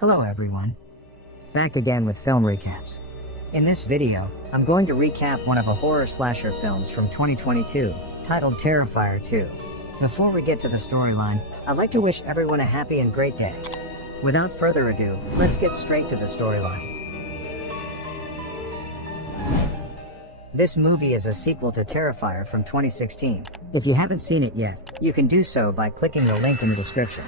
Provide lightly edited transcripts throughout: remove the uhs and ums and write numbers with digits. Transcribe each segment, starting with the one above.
Hello everyone. Back again with film recaps. In this video, I'm going to recap one of a horror slasher films from 2022, titled Terrifier 2. Before we get to the storyline, I'd like to wish everyone a happy and great day. Without further ado, let's get straight to the storyline. This movie is a sequel to Terrifier from 2016. If you haven't seen it yet, you can do so by clicking the link in the description.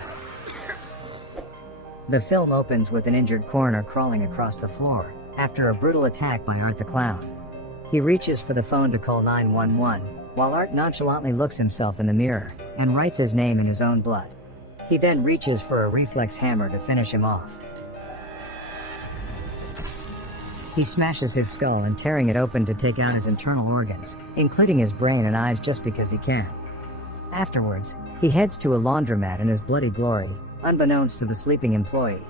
The film opens with an injured coroner crawling across the floor, after a brutal attack by Art the Clown. He reaches for the phone to call 911, while Art nonchalantly looks himself in the mirror, and writes his name in his own blood. He then reaches for a reflex hammer to finish him off. He smashes his skull and tearing it open to take out his internal organs, including his brain and eyes just because he can. Afterwards, he heads to a laundromat in his bloody glory, unbeknownst to the sleeping employee.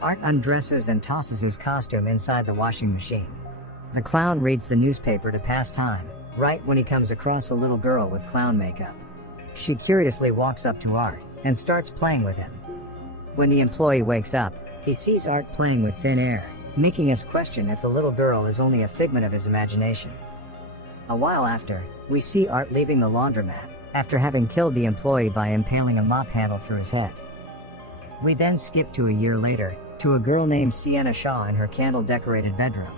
Art undresses and tosses his costume inside the washing machine. The clown reads the newspaper to pass time, right when he comes across a little girl with clown makeup. She curiously walks up to Art and starts playing with him. When the employee wakes up, he sees Art playing with thin air, making us question if the little girl is only a figment of his imagination. A while after, we see Art leaving the laundromat, after having killed the employee by impaling a mop handle through his head. We then skip to a year later, to a girl named Sienna Shaw in her candle-decorated bedroom.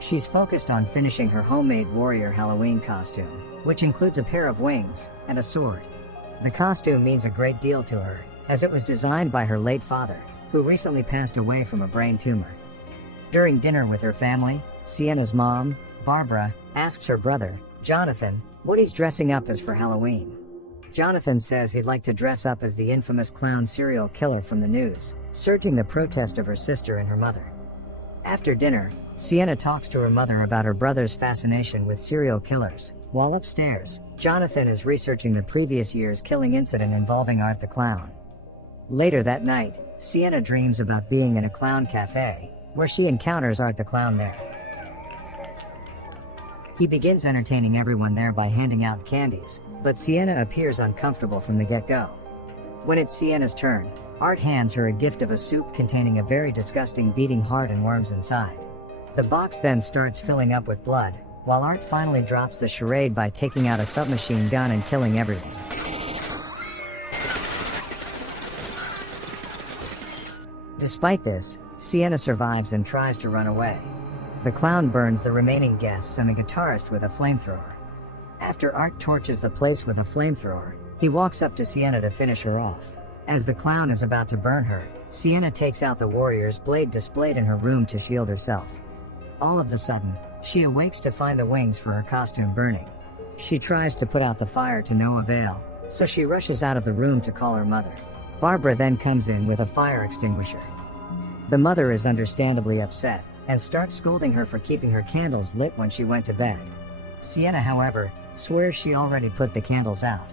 She's focused on finishing her homemade warrior Halloween costume, which includes a pair of wings and a sword. The costume means a great deal to her, as it was designed by her late father, who recently passed away from a brain tumor. During dinner with her family, Sienna's mom, Barbara, asks her brother, Jonathan, what he's dressing up as for Halloween. Jonathan says he'd like to dress up as the infamous clown serial killer from the news, surging the protest of her sister and her mother. After dinner, Sienna talks to her mother about her brother's fascination with serial killers, while upstairs, Jonathan is researching the previous year's killing incident involving Art the Clown. Later that night, Sienna dreams about being in a clown cafe, where she encounters Art the Clown there. He begins entertaining everyone there by handing out candies, but Sienna appears uncomfortable from the get-go. When it's Sienna's turn, Art hands her a gift of a soup containing a very disgusting beating heart and worms inside. The box then starts filling up with blood, while Art finally drops the charade by taking out a submachine gun and killing everything. Despite this, Sienna survives and tries to run away. The clown burns the remaining guests and the guitarist with a flamethrower. After Art torches the place with a flamethrower, he walks up to Sienna to finish her off. As the clown is about to burn her, Sienna takes out the warrior's blade displayed in her room to shield herself. All of a sudden, she awakes to find the wings for her costume burning. She tries to put out the fire to no avail, so she rushes out of the room to call her mother. Barbara then comes in with a fire extinguisher. The mother is understandably upset, and starts scolding her for keeping her candles lit when she went to bed. Sienna, however, swears she already put the candles out.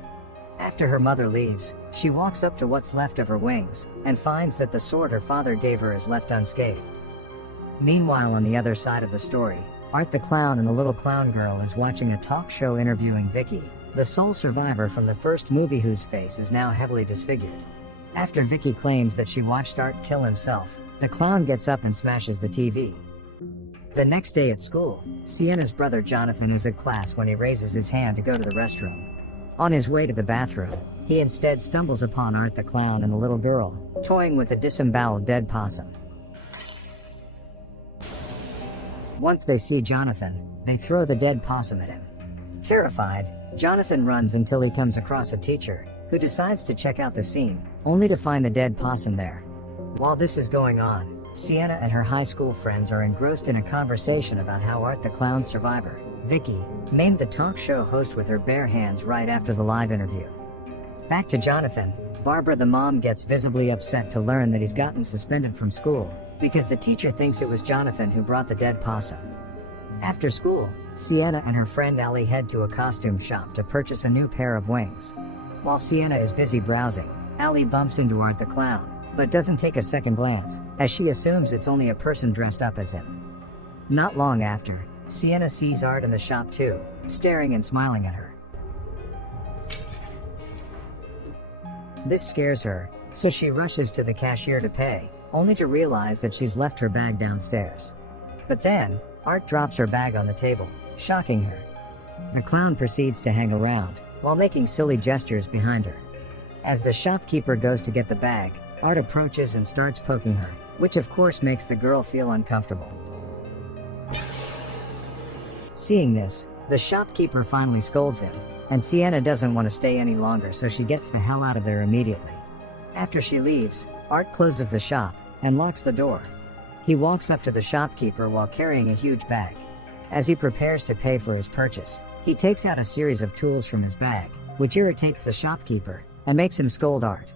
After her mother leaves, she walks up to what's left of her wings, and finds that the sword her father gave her is left unscathed. Meanwhile, on the other side of the story, Art the Clown and the little clown girl is watching a talk show interviewing Vicky, the sole survivor from the first movie whose face is now heavily disfigured. After Vicky claims that she watched Art kill himself, the clown gets up and smashes the TV. The next day at school, Sienna's brother Jonathan is at class when he raises his hand to go to the restroom. On his way to the bathroom, he instead stumbles upon Art the Clown and the little girl, toying with a disemboweled dead possum. Once they see Jonathan, they throw the dead possum at him. Terrified, Jonathan runs until he comes across a teacher, who decides to check out the scene, only to find the dead possum there. While this is going on, Sienna and her high school friends are engrossed in a conversation about how Art the Clown survivor, Vicky, maimed the talk show host with her bare hands right after the live interview. Back to Jonathan, Barbara the mom gets visibly upset to learn that he's gotten suspended from school, because the teacher thinks it was Jonathan who brought the dead possum. After school, Sienna and her friend Allie head to a costume shop to purchase a new pair of wings. While Sienna is busy browsing, Allie bumps into Art the Clown, but doesn't take a second glance, as she assumes it's only a person dressed up as him. Not long after, Sienna sees Art in the shop too, staring and smiling at her. This scares her, so she rushes to the cashier to pay, only to realize that she's left her bag downstairs. But then, Art drops her bag on the table, shocking her. The clown proceeds to hang around, while making silly gestures behind her. As the shopkeeper goes to get the bag, Art approaches and starts poking her, which of course makes the girl feel uncomfortable. Seeing this, the shopkeeper finally scolds him, and Sienna doesn't want to stay any longer, so she gets the hell out of there immediately. After she leaves, Art closes the shop and locks the door. He walks up to the shopkeeper while carrying a huge bag. As he prepares to pay for his purchase, he takes out a series of tools from his bag, which irritates the shopkeeper and makes him scold Art.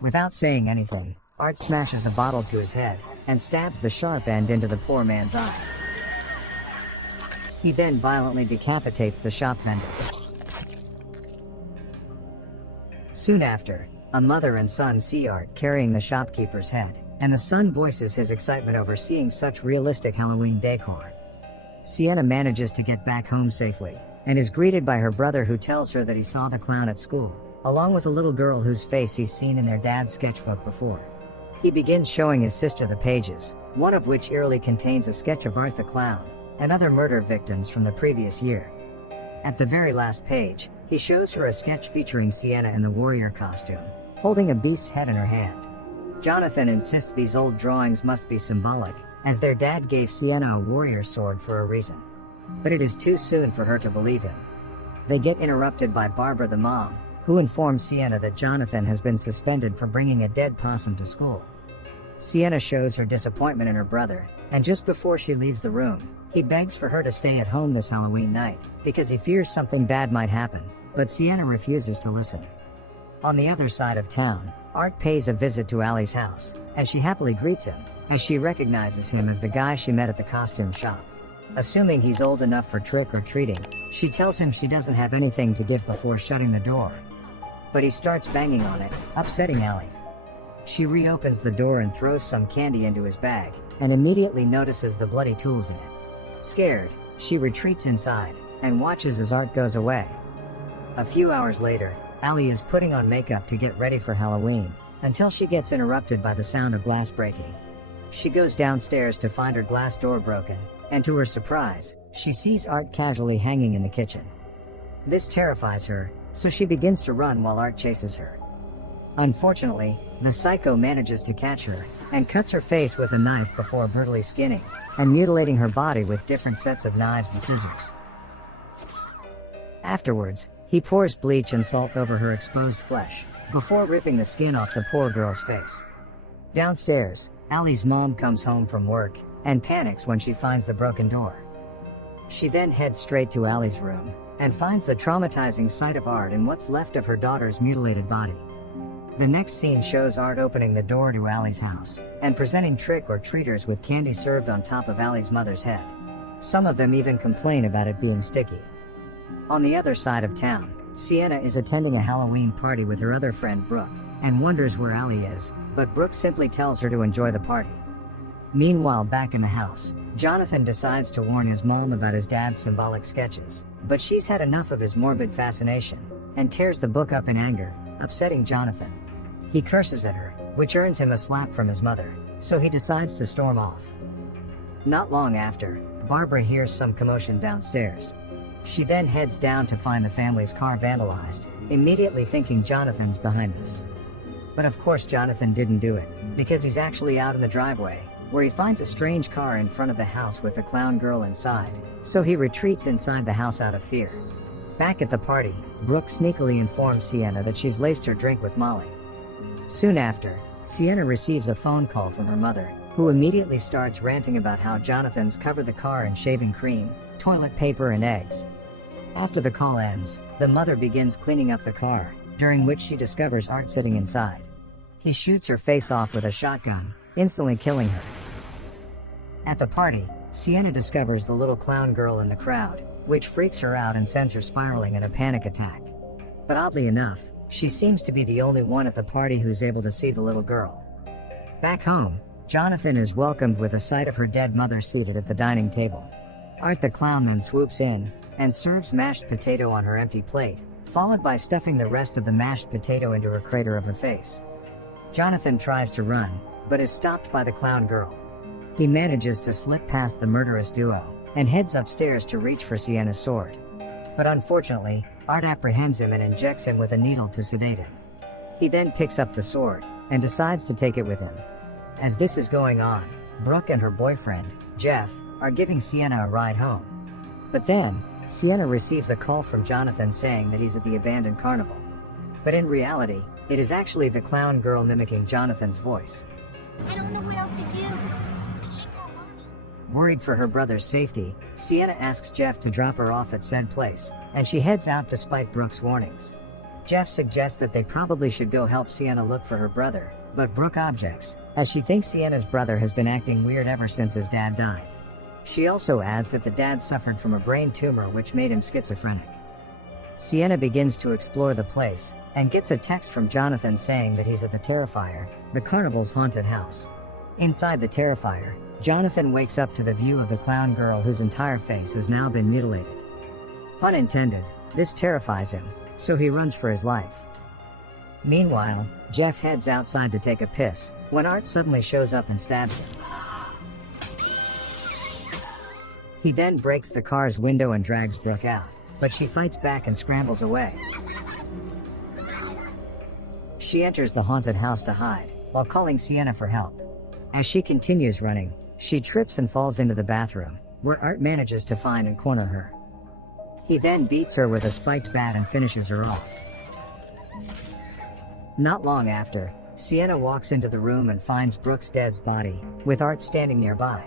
Without saying anything, Art smashes a bottle to his head and stabs the sharp end into the poor man's eye. He then violently decapitates the shop vendor. Soon after, a mother and son see Art carrying the shopkeeper's head, and the son voices his excitement over seeing such realistic Halloween decor. Sienna manages to get back home safely, and is greeted by her brother, who tells her that he saw the clown at school, along with a little girl whose face he's seen in their dad's sketchbook before. He begins showing his sister the pages, one of which eerily contains a sketch of Art the clown, and other murder victims from the previous year. At the very last page, he shows her a sketch featuring Sienna in the warrior costume, holding a beast's head in her hand. Jonathan insists these old drawings must be symbolic, as their dad gave Sienna a warrior sword for a reason. But it is too soon for her to believe him. They get interrupted by Barbara the mom, who informs Sienna that Jonathan has been suspended for bringing a dead possum to school. Sienna shows her disappointment in her brother, and just before she leaves the room, he begs for her to stay at home this Halloween night, because he fears something bad might happen, but Sienna refuses to listen. On the other side of town, Art pays a visit to Allie's house, and she happily greets him, as she recognizes him as the guy she met at the costume shop. Assuming he's old enough for trick-or-treating, she tells him she doesn't have anything to give before shutting the door. But he starts banging on it, upsetting Allie. She reopens the door and throws some candy into his bag, and immediately notices the bloody tools in it. Scared, she retreats inside, and watches as Art goes away. A few hours later, Allie is putting on makeup to get ready for Halloween, until she gets interrupted by the sound of glass breaking. She goes downstairs to find her glass door broken, and to her surprise, she sees Art casually hanging in the kitchen. This terrifies her, so she begins to run while Art chases her. Unfortunately, the psycho manages to catch her, and cuts her face with a knife before brutally skinning and mutilating her body with different sets of knives and scissors. Afterwards, he pours bleach and salt over her exposed flesh, before ripping the skin off the poor girl's face. Downstairs, Allie's mom comes home from work, and panics when she finds the broken door. She then heads straight to Allie's room, and finds the traumatizing sight of Art and what's left of her daughter's mutilated body. The next scene shows Art opening the door to Allie's house, and presenting trick-or-treaters with candy served on top of Allie's mother's head. Some of them even complain about it being sticky. On the other side of town, Sienna is attending a Halloween party with her other friend Brooke, and wonders where Allie is, but Brooke simply tells her to enjoy the party. Meanwhile, back in the house, Jonathan decides to warn his mom about his dad's symbolic sketches, but she's had enough of his morbid fascination, and tears the book up in anger, upsetting Jonathan. He curses at her, which earns him a slap from his mother, so he decides to storm off. Not long after, Barbara hears some commotion downstairs. She then heads down to find the family's car vandalized, immediately thinking Jonathan's behind this. But of course Jonathan didn't do it, because he's actually out in the driveway, where he finds a strange car in front of the house with the clown girl inside, so he retreats inside the house out of fear. Back at the party, Brooke sneakily informs Sienna that she's laced her drink with Molly. Soon after, Sienna receives a phone call from her mother, who immediately starts ranting about how Jonathan's covered the car in shaving cream, toilet paper and eggs. After the call ends, the mother begins cleaning up the car, during which she discovers Art sitting inside. He shoots her face off with a shotgun, instantly killing her. At the party, Sienna discovers the little clown girl in the crowd, which freaks her out and sends her spiraling in a panic attack. But oddly enough, she seems to be the only one at the party who's able to see the little girl. Back home, Jonathan is welcomed with a sight of her dead mother seated at the dining table. Art the clown then swoops in, and serves mashed potato on her empty plate, followed by stuffing the rest of the mashed potato into her crater of her face. Jonathan tries to run, but is stopped by the clown girl. He manages to slip past the murderous duo and heads upstairs to reach for Sienna's sword. But unfortunately, Art apprehends him and injects him with a needle to sedate him. He then picks up the sword and decides to take it with him. As this is going on, Brooke and her boyfriend, Jeff, are giving Sienna a ride home. But then, Sienna receives a call from Jonathan saying that he's at the abandoned carnival. But in reality, it is actually the clown girl mimicking Jonathan's voice. I don't know what else to do. I can't call Mommy. Worried for her brother's safety, Sienna asks Jeff to drop her off at said place, and she heads out despite Brooke's warnings. Jeff suggests that they probably should go help Sienna look for her brother, but Brooke objects, as she thinks Sienna's brother has been acting weird ever since his dad died. She also adds that the dad suffered from a brain tumor which made him schizophrenic. Sienna begins to explore the place, and gets a text from Jonathan saying that he's at the Terrifier, the carnival's haunted house. Inside the Terrifier, Jonathan wakes up to the view of the clown girl whose entire face has now been mutilated. Pun intended, this terrifies him, so he runs for his life. Meanwhile, Jeff heads outside to take a piss, when Art suddenly shows up and stabs him. He then breaks the car's window and drags Brooke out, but she fights back and scrambles away. She enters the haunted house to hide, while calling Sienna for help. As she continues running, she trips and falls into the bathroom, where Art manages to find and corner her. He then beats her with a spiked bat and finishes her off. Not long after, Sienna walks into the room and finds Brooke's dead body, with Art standing nearby.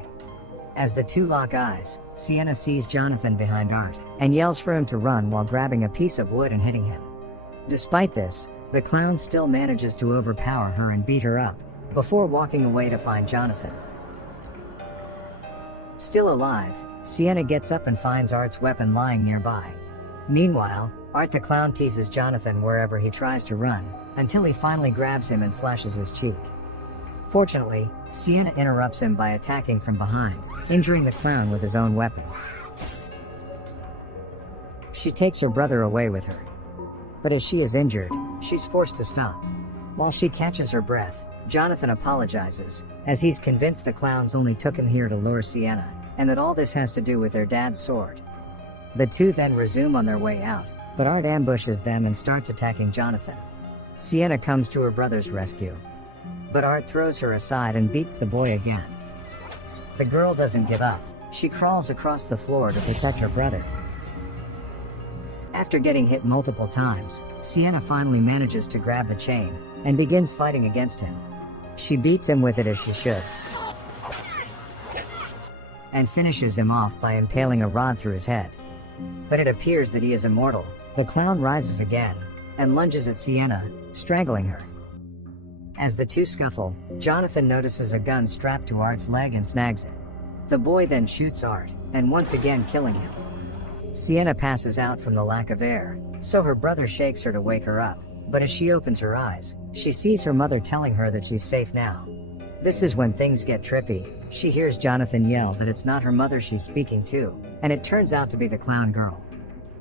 As the two lock eyes, Sienna sees Jonathan behind Art, and yells for him to run while grabbing a piece of wood and hitting him. Despite this, the clown still manages to overpower her and beat her up, before walking away to find Jonathan. Still alive, Sienna gets up and finds Art's weapon lying nearby. Meanwhile, Art the clown teases Jonathan wherever he tries to run, until he finally grabs him and slashes his cheek. Fortunately, Sienna interrupts him by attacking from behind, injuring the clown with his own weapon. She takes her brother away with her. But as she is injured, she's forced to stop. While she catches her breath, Jonathan apologizes, as he's convinced the clowns only took him here to lure Sienna, and that all this has to do with their dad's sword. The two then resume on their way out, but Art ambushes them and starts attacking Jonathan. Sienna comes to her brother's rescue, but Art throws her aside and beats the boy again. The girl doesn't give up. She crawls across the floor to protect her brother. After getting hit multiple times, Sienna finally manages to grab the chain and begins fighting against him. She beats him with it as she should, and finishes him off by impaling a rod through his head. But it appears that he is immortal. The clown rises again and lunges at Sienna, strangling her. As the two scuffle, Jonathan notices a gun strapped to Art's leg and snags it. The boy then shoots Art, and once again killing him. Sienna passes out from the lack of air, so her brother shakes her to wake her up, but as she opens her eyes, she sees her mother telling her that she's safe now. This is when things get trippy. She hears Jonathan yell that it's not her mother she's speaking to, and it turns out to be the clown girl.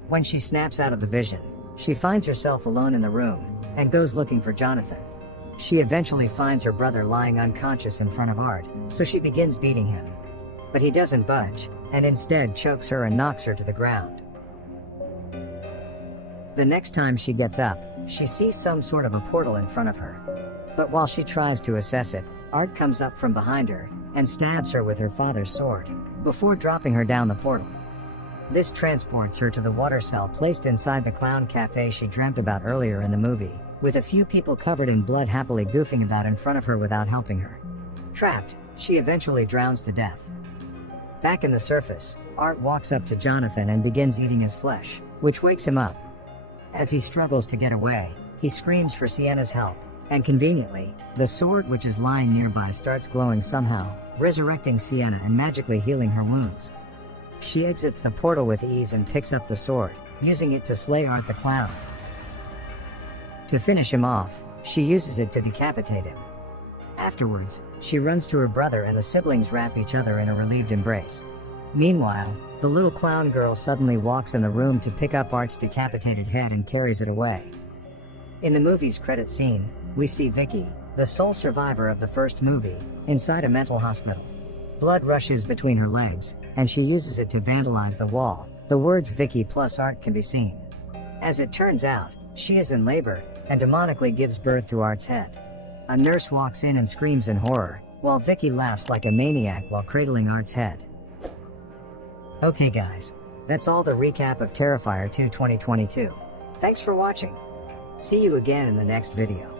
When she snaps out of the vision, she finds herself alone in the room, and goes looking for Jonathan. She eventually finds her brother lying unconscious in front of Art, so she begins beating him. But he doesn't budge, and instead chokes her and knocks her to the ground. The next time she gets up, she sees some sort of a portal in front of her. But while she tries to assess it, Art comes up from behind her, and stabs her with her father's sword, before dropping her down the portal. This transports her to the water cell placed inside the clown cafe she dreamt about earlier in the movie, with a few people covered in blood happily goofing about in front of her without helping her. Trapped, she eventually drowns to death. Back in the surface, Art walks up to Jonathan and begins eating his flesh, which wakes him up. As he struggles to get away, he screams for Sienna's help, and conveniently, the sword which is lying nearby starts glowing somehow, resurrecting Sienna and magically healing her wounds. She exits the portal with ease and picks up the sword, using it to slay Art the clown. To finish him off, she uses it to decapitate him. Afterwards, she runs to her brother and the siblings wrap each other in a relieved embrace. Meanwhile, the little clown girl suddenly walks in the room to pick up Art's decapitated head and carries it away. In the movie's credit scene, we see Vicky, the sole survivor of the first movie, inside a mental hospital. Blood rushes between her legs, and she uses it to vandalize the wall. The words Vicky plus Art can be seen. As it turns out, she is in labor, and demonically gives birth to Art's head. A nurse walks in and screams in horror, while Vicky laughs like a maniac while cradling Art's head. Okay guys, that's all the recap of Terrifier 2 2022. Thanks for watching. See you again in the next video.